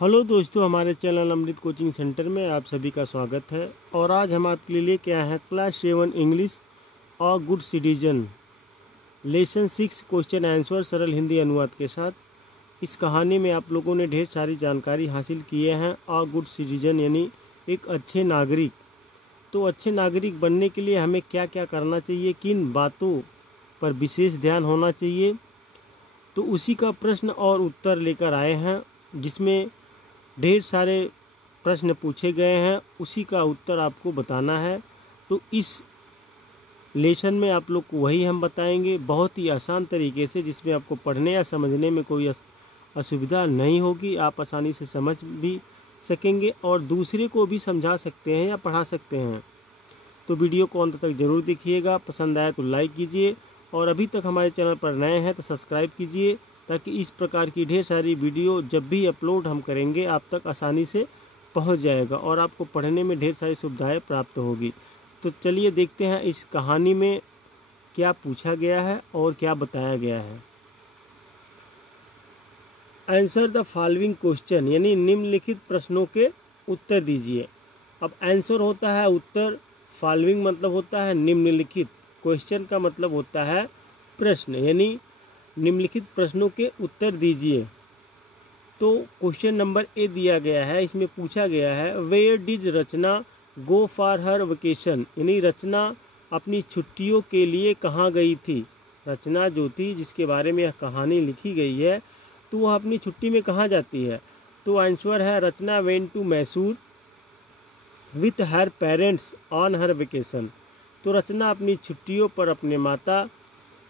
Hello दोस्तों, हमारे channel अमृत coaching centre में आप सभी का स्वागत है। और आज हम आपके लिए लेके आए हैं क्लास 7 इंग्लिश और good citizen lesson 6 question answer सरल हिंदी अनुवाद के साथ। इस कहानी में आप लोगों ने ढेर सारी जानकारी हासिल किए हैं। और गुड सिटीजन यानी एक अच्छे नागरिक। तो अच्छे नागरिक बनने के लिए हमें क्या क्या करना चाहिए, किन बातों पर विशेष ध्यान होना चाहिए, तो उसी का प्रश्न और उत्तर लेकर आए हैं, जिसमें ढेर सारे प्रश्न पूछे गए हैं। उसी का उत्तर आपको बताना है। तो इस लेसन में आप लोग को वही हम बताएंगे, बहुत ही आसान तरीके से, जिसमें आपको पढ़ने या समझने में कोई असुविधा नहीं होगी। आप आसानी से समझ भी सकेंगे और दूसरे को भी समझा सकते हैं या पढ़ा सकते हैं। तो वीडियो को अंत तक ज़रूर देखिएगा। पसंद आए तो लाइक कीजिए और अभी तक हमारे चैनल पर नए हैं तो सब्सक्राइब कीजिए, ताकि इस प्रकार की ढेर सारी वीडियो जब भी अपलोड हम करेंगे आप तक आसानी से पहुंच जाएगा और आपको पढ़ने में ढेर सारी सुविधाएं प्राप्त होगी। तो चलिए देखते हैं इस कहानी में क्या पूछा गया है और क्या बताया गया है। आंसर द फॉलोइंग क्वेश्चन, यानी निम्नलिखित प्रश्नों के उत्तर दीजिए। अब आंसर होता है उत्तर, फॉलोइंग मतलब होता है निम्नलिखित, क्वेश्चन का मतलब होता है प्रश्न, यानी निम्नलिखित प्रश्नों के उत्तर दीजिए। तो क्वेश्चन नंबर ए दिया गया है, इसमें पूछा गया है where did Rachna go for her vacation, यानी रचना अपनी छुट्टियों के लिए कहाँ गई थी। रचना जो थी, जिसके बारे में यह कहानी लिखी गई है, तो वह अपनी छुट्टी में कहाँ जाती है। तो आंसर है Rachna went to Mysore with her parents on her vacation. तो रचना अपनी छुट्टियों पर अपने माता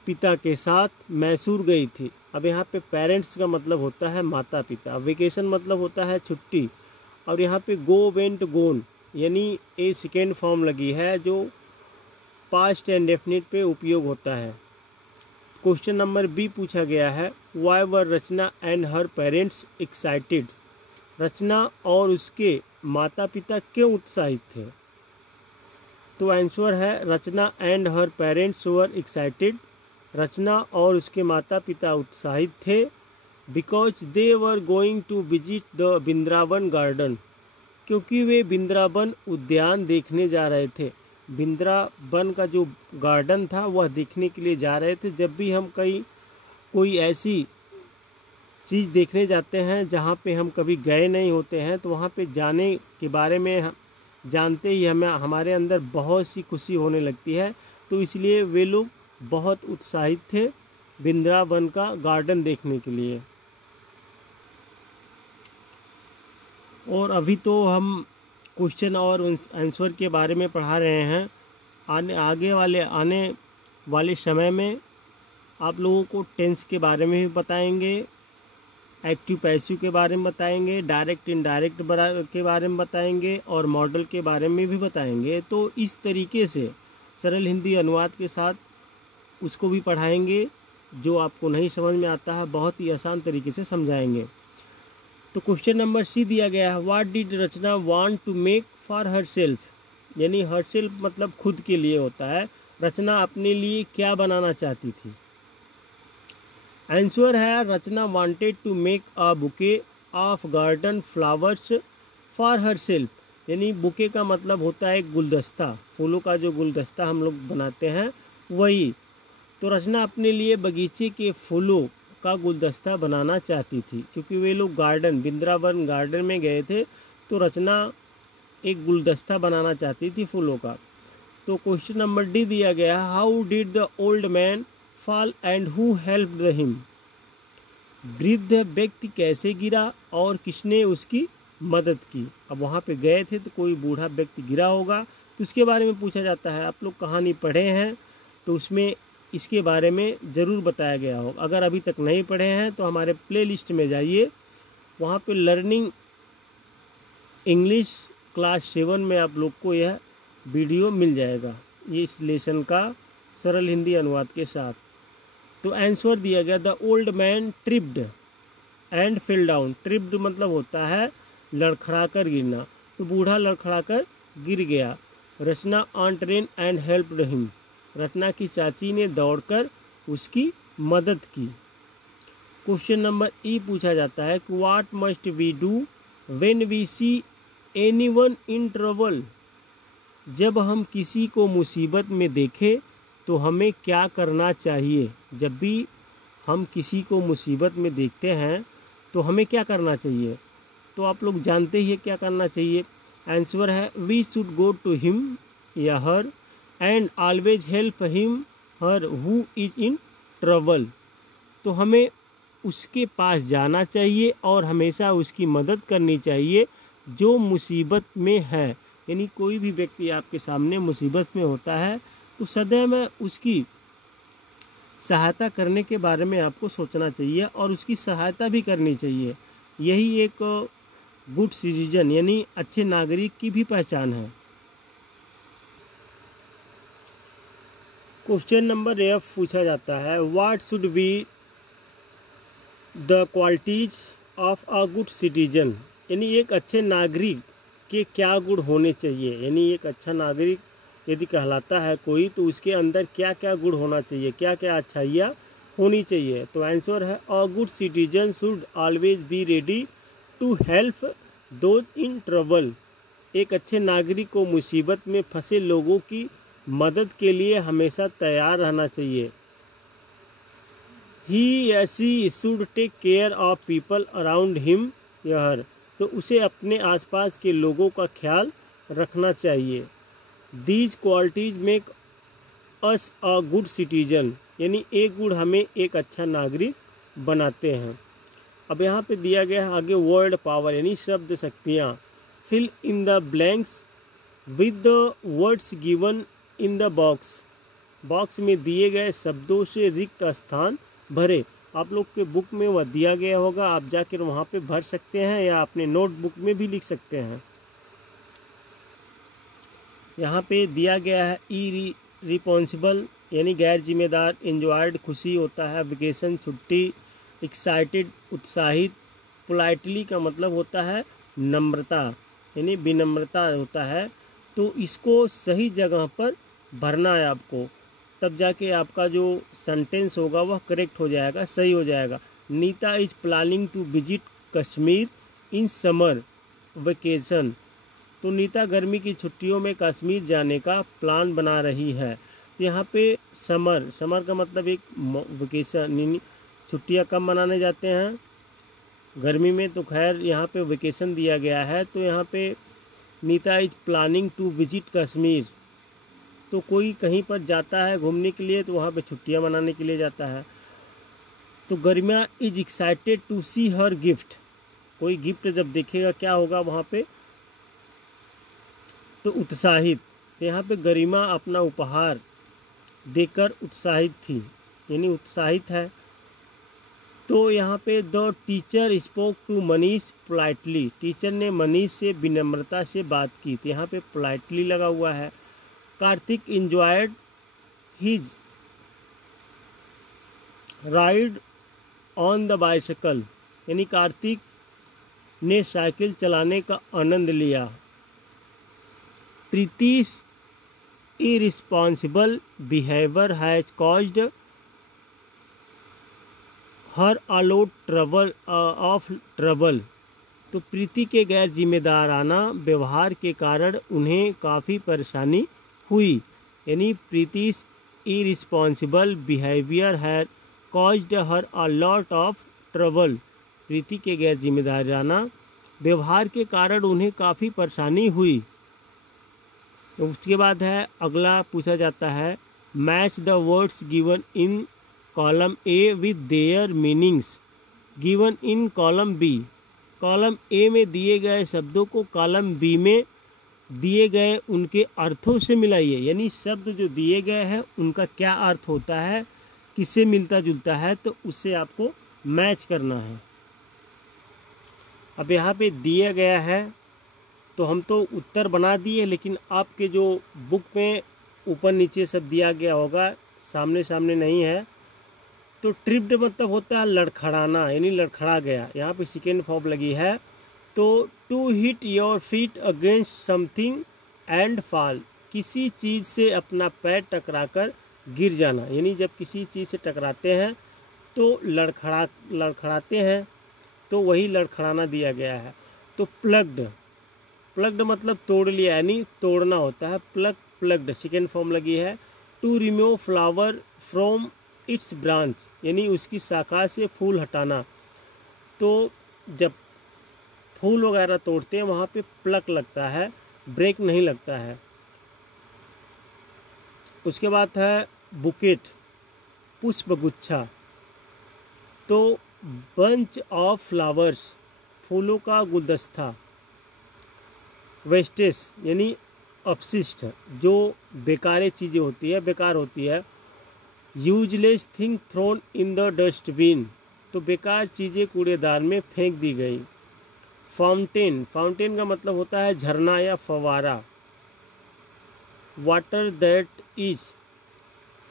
पिता के साथ मैसूर गई थी। अब यहाँ पे पेरेंट्स का मतलब होता है माता पिता, वेकेशन मतलब होता है छुट्टी, और यहाँ पे गो वेंट गोन यानी ए सेकेंड फॉर्म लगी है, जो पास्ट एंड डेफिनिट पे उपयोग होता है। क्वेश्चन नंबर बी पूछा गया है why were Rachna and her parents excited, Rachna और उसके माता पिता क्यों उत्साहित थे। तो आंसर है Rachna and her parents were excited, Rachna और उसके माता पिता उत्साहित थे, because they were going to visit the Vrindavan garden, क्योंकि वे वृंदावन उद्यान देखने जा रहे थे। वृंदावन का जो गार्डन था वह देखने के लिए जा रहे थे। जब भी हम कोई ऐसी चीज़ देखने जाते हैं जहाँ पे हम कभी गए नहीं होते हैं, तो वहाँ पे जाने के बारे में जानते ही हमारे अंदर बहुत सी खुशी होने लगती है। तो इसलिए वे लोग बहुत उत्साहित थे वृंदावन का गार्डन देखने के लिए। और अभी तो हम क्वेश्चन और आंसर के बारे में पढ़ा रहे हैं। आने वाले समय में आप लोगों को टेंस के बारे में भी बताएंगे, एक्टिव पैसिव के बारे में बताएंगे, डायरेक्ट इनडायरेक्ट के बारे में बताएंगे और मॉडल के बारे में भी बताएंगे। तो इस तरीके से सरल हिंदी अनुवाद के साथ उसको भी पढ़ाएंगे। जो आपको नहीं समझ में आता है बहुत ही आसान तरीके से समझाएंगे। तो क्वेश्चन नंबर सी दिया गया है what did Rachna want to make for her self, यानी हर सेल्फ मतलब खुद के लिए होता है। रचना अपने लिए क्या बनाना चाहती थी। आंसर है Rachna wanted to make a bouquet of garden flowers for her self, यानी बुके का मतलब होता है गुलदस्ता, फूलों का जो गुलदस्ता हम लोग बनाते हैं वही। तो रचना अपने लिए बगीचे के फूलों का गुलदस्ता बनाना चाहती थी, क्योंकि वे लोग वृंदावन गार्डन में गए थे। तो रचना एक गुलदस्ता बनाना चाहती थी फूलों का। तो क्वेश्चन नंबर डी दिया गया how did the old man fall and who helped him, वृद्ध व्यक्ति कैसे गिरा और किसने उसकी मदद की। अब वहाँ पे गए थे तो कोई बूढ़ा व्यक्ति गिरा होगा, तो उसके बारे में पूछा जाता है। आप लोग कहानी पढ़े हैं तो उसमें इसके बारे में ज़रूर बताया गया हो। अगर अभी तक नहीं पढ़े हैं तो हमारे प्लेलिस्ट में जाइए, वहाँ पे लर्निंग इंग्लिश क्लास 7 में आप लोग को यह वीडियो मिल जाएगा, ये इस लेसन का सरल हिंदी अनुवाद के साथ। तो आंसर दिया गया the old man tripped and fell down. Tripped मतलब होता है लड़खड़ा कर गिरना, तो बूढ़ा लड़खड़ा कर गिर गया। Rachna on train and helped him, Rachna की चाची ने दौड़कर उसकी मदद की। क्वेश्चन नंबर ई पूछा जाता है कि what must we do when we see anyone in trouble, जब हम किसी को मुसीबत में देखें तो हमें क्या करना चाहिए। जब भी हम किसी को मुसीबत में देखते हैं तो हमें क्या करना चाहिए, तो आप लोग जानते ही है क्या करना चाहिए। आंसर है we should go to him या her and always help him her who is in trouble. तो हमें उसके पास जाना चाहिए और हमेशा उसकी मदद करनी चाहिए जो मुसीबत में है। यानी कोई भी व्यक्ति आपके सामने मुसीबत में होता है तो सदैव उसकी सहायता करने के बारे में आपको सोचना चाहिए और उसकी सहायता भी करनी चाहिए। यही एक गुड सिटीजन यानी अच्छे नागरिक की भी पहचान है। क्वेश्चन नंबर एफ पूछा जाता है, what should be the qualities of a good citizen. यानी एक अच्छे नागरिक के क्या गुण होने चाहिए। यानी एक अच्छा नागरिक यदि कहलाता है कोई तो उसके अंदर क्या क्या गुण होना चाहिए, क्या क्या अच्छाइयाँ होनी चाहिए। तो आंसर है a good citizen should always be ready to help those in trouble. एक अच्छे नागरिक को मुसीबत में फंसे लोगों की मदद के लिए हमेशा तैयार रहना चाहिए। ही या she should take care of people around him या हर, तो उसे अपने आसपास के लोगों का ख्याल रखना चाहिए। These qualities make us a good citizen, यानी एक गुण हमें एक अच्छा नागरिक बनाते हैं। अब यहाँ पे दिया गया है आगे वर्ड पावर यानी शब्द शक्तियाँ। Fill in the blanks with the words given in the box. Box में दिए गए शब्दों से रिक्त स्थान भरे। आप लोग के बुक में वह दिया गया होगा, आप जाकर वहाँ पे भर सकते हैं या अपने नोटबुक में भी लिख सकते हैं। यहाँ पे दिया गया है ई रिस्पॉन्सिबल यानी गैर जिम्मेदार, एंजॉयड खुशी होता है, वेकेशन छुट्टी, एक्साइटेड उत्साहित, पोलाइटली का मतलब होता है नम्रता यानी विनम्रता होता है। तो इसको सही जगह पर भरना है आपको, तब जाके आपका जो सेंटेंस होगा वह करेक्ट हो जाएगा, सही हो जाएगा। Neeta is planning to visit Kashmir in summer vacation. तो नीता गर्मी की छुट्टियों में कश्मीर जाने का प्लान बना रही है। तो यहाँ पे समर का मतलब एक वेकेशन, छुट्टियाँ कब मनाने जाते हैं, गर्मी में। तो खैर यहाँ पे वेकेशन दिया गया है, तो यहाँ पे Neeta is planning to visit Kashmir. तो कोई कहीं पर जाता है घूमने के लिए तो वहाँ पे छुट्टियाँ मनाने के लिए जाता है। तो Garima is excited to see her gift. कोई गिफ्ट जब देखेगा क्या होगा वहाँ पे, तो उत्साहित। यहाँ पे गरिमा अपना उपहार देकर उत्साहित थी यानी उत्साहित है। तो यहाँ पे the teacher spoke to Manish politely. Teacher ने मनीष से विनम्रता से बात की, तो यहाँ पे पोलाइटली लगा हुआ है। Kartik enjoyed his ride on the bicycle, यानी कार्तिक ने साइकिल चलाने का आनंद लिया। Pritish irresponsible behaviour has caused her a lot trouble. तो प्रीति के गैर जिम्मेदाराना व्यवहार के कारण उन्हें काफ़ी परेशानी हुई। यानी Preeti's irresponsible behaviour has caused her a lot of trouble. Preeti के गैर जिम्मेदाराना व्यवहार के कारण उन्हें काफ़ी परेशानी हुई। तो उसके बाद है अगला पूछा जाता है, match the words given in column A with their meanings given in column B. Column A में दिए गए शब्दों को कॉलम बी में दिए गए उनके अर्थों से मिलाइए। यानी शब्द जो दिए गए हैं उनका क्या अर्थ होता है, किससे मिलता जुलता है, तो उससे आपको मैच करना है। अब यहाँ पे दिया गया है तो हम तो उत्तर बना दिए, लेकिन आपके जो बुक में ऊपर नीचे सब दिया गया होगा, सामने सामने नहीं है। तो ट्रिप्ड मतलब होता है लड़खड़ाना यानी लड़खड़ा गया। यहाँ पे सेकेंड फॉर्म लगी है। तो to hit your feet against something and fall, किसी चीज़ से अपना पैर टकराकर गिर जाना। यानी जब किसी चीज़ से टकराते हैं तो लड़खड़ाते हैं, तो वही लड़खड़ाना दिया गया है। तो प्लग्ड, प्लग्ड मतलब तोड़ लिया, यानी तोड़ना होता है। प्लग्ड सेकेंड फॉर्म लगी है। To remove flower from its branch, यानी उसकी शाखा से फूल हटाना। तो जब फूल वगैरह तोड़ते हैं वहाँ पे प्लग लगता है, ब्रेक नहीं लगता है। उसके बाद है बुकेट, पुष्पगुच्छा। तो बंच ऑफ फ्लावर्स, फूलों का गुलदस्ता। वेस्टेज यानी अपशिष्ट, जो बेकार चीज़ें होती है, बेकार होती है। Useless thing thrown in the dustbin, तो बेकार चीज़ें कूड़ेदान में फेंक दी गई। फाउंटेन, फाउंटेन का मतलब होता है झरना या फवारा। Water that is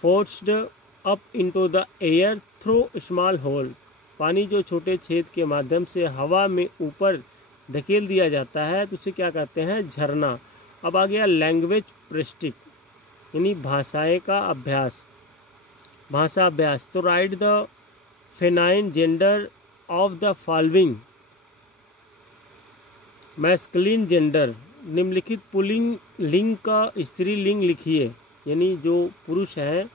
forced up into the air through small hole, पानी जो छोटे छेद के माध्यम से हवा में ऊपर धकेल दिया जाता है तो उसे क्या कहते हैं, झरना। अब आ गया लैंग्वेज प्रेस्टिक, यानी भाषाएं का अभ्यास, भाषा अभ्यास। तो write the feminine gender of the following masculine gender, निम्नलिखित पुल्लिंग लिंग का स्त्री लिंग लिखिए, यानी जो पुरुष है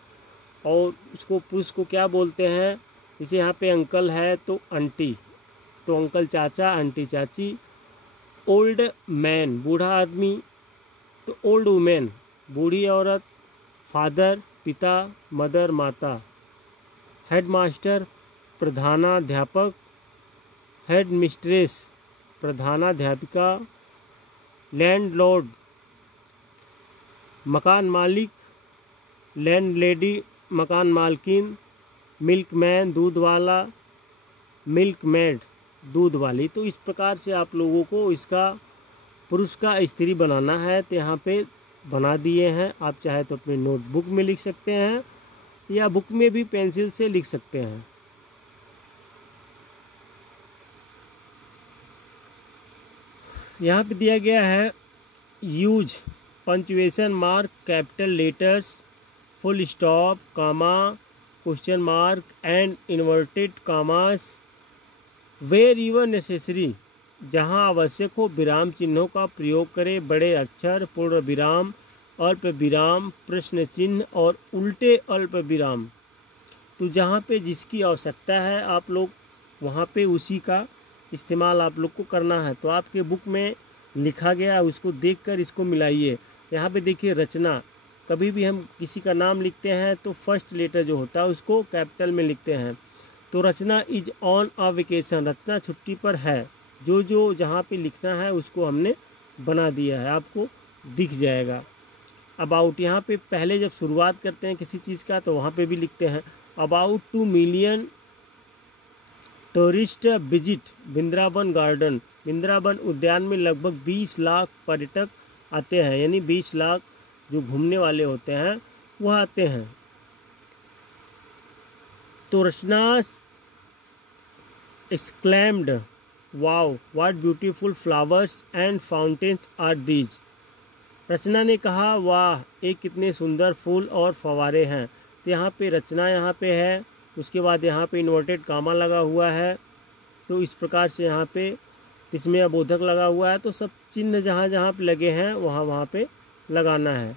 और उसको पुरुष को क्या बोलते हैं। जैसे यहाँ पे अंकल है तो आंटी, तो अंकल चाचा, आंटी चाची। ओल्ड मैन बूढ़ा आदमी, तो ओल्ड वुमेन बूढ़ी औरत। फादर पिता, मदर माता। हेड मास्टर प्रधानाध्यापक। हेड मिस्ट्रेस प्रधानाध्यापिका। लैंडलॉर्ड मकान मालिक। लैंडलेडी मकान मालकिन। मिल्कमैन दूध वाला। मिल्कमेड दूध वाली। तो इस प्रकार से आप लोगों को इसका पुरुष का स्त्री बनाना है, तो यहाँ पे बना दिए हैं। आप चाहे तो अपने नोटबुक में लिख सकते हैं या बुक में भी पेंसिल से लिख सकते हैं। यहाँ पे दिया गया है use punctuation mark, capital letters, full stop, comma, question mark and inverted commas wherever necessary, जहाँ आवश्यक हो विराम चिन्हों का प्रयोग करें। बड़े अक्षर, पूर्ण विराम, अल्प विराम, प्रश्न चिन्ह और उल्टे अल्प विराम। तो जहाँ पे जिसकी आवश्यकता है आप लोग वहाँ पे उसी का इस्तेमाल आप लोग को करना है। तो आपके बुक में लिखा गया उसको देखकर इसको मिलाइए। यहाँ पे देखिए रचना, कभी भी हम किसी का नाम लिखते हैं तो फर्स्ट लेटर जो होता है उसको कैपिटल में लिखते हैं। तो रचना इज ऑन अ वेकेशन, रचना छुट्टी पर है। जो जो जहाँ पे लिखना है उसको हमने बना दिया है, आपको दिख जाएगा। अबाउट, यहाँ पे पहले जब शुरुआत करते हैं किसी चीज़ का तो वहाँ पे भी लिखते हैं about 2 million tourist visit Vrindavan garden, Vrindavan उद्यान में लगभग 20 लाख पर्यटक आते हैं, यानी 20 लाख जो घूमने वाले होते हैं वह आते हैं। तो Rachna exclaimed wow what beautiful flowers and fountains are these, Rachna ने कहा वाह ये कितने सुंदर फूल और फवारे हैं। तो यहाँ पे रचना यहाँ पे है, उसके बाद यहाँ पे इन्वर्टेड कामा लगा हुआ है। तो इस प्रकार से यहाँ पे इसमें अबोधक लगा हुआ है। तो सब चिन्ह जहाँ जहाँ पे लगे हैं वहाँ वहाँ पे लगाना है।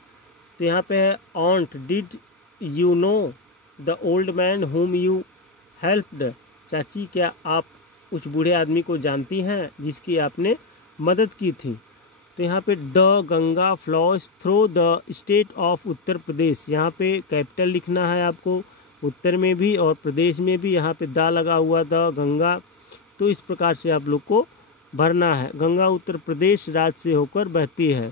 तो यहाँ पे है ऑन्ट, did you know the old man whom you helped, चाची क्या आप उस बूढ़े आदमी को जानती हैं जिसकी आपने मदद की थी। तो यहाँ पे the Ganga flows through the state of Uttar Pradesh, यहाँ पे कैपिटल लिखना है आपको, उत्तर में भी और प्रदेश में भी। यहाँ पे दा लगा हुआ द गंगा। तो इस प्रकार से आप लोग को भरना है। गंगा उत्तर प्रदेश राज्य से होकर बहती है।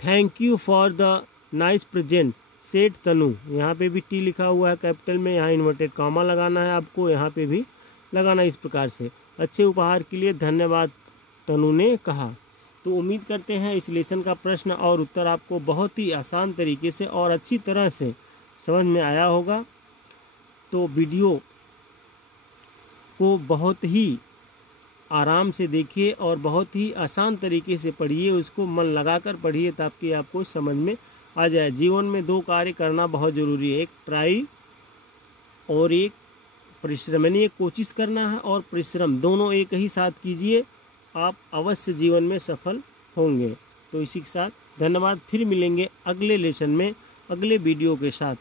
Thank you for the nice present सेठ तनु, यहाँ पे भी टी लिखा हुआ है कैपिटल में, यहाँ इन्वर्टेड कामा लगाना है आपको, यहाँ पे भी लगाना इस प्रकार से। अच्छे उपहार के लिए धन्यवाद तनु ने कहा। तो उम्मीद करते हैं इस लेसन का प्रश्न और उत्तर आपको बहुत ही आसान तरीके से और अच्छी तरह से समझ में आया होगा। तो वीडियो को बहुत ही आराम से देखिए और बहुत ही आसान तरीके से पढ़िए, उसको मन लगाकर पढ़िए ताकि आपको समझ में आ जाए। जीवन में 2 कार्य करना बहुत ज़रूरी है, एक ट्राई और एक परिश्रम, यानी एक कोशिश करना है और परिश्रम, दोनों एक ही साथ कीजिए आप अवश्य जीवन में सफल होंगे। तो इसी के साथ धन्यवाद, फिर मिलेंगे अगले लेसन में अगले वीडियो के साथ।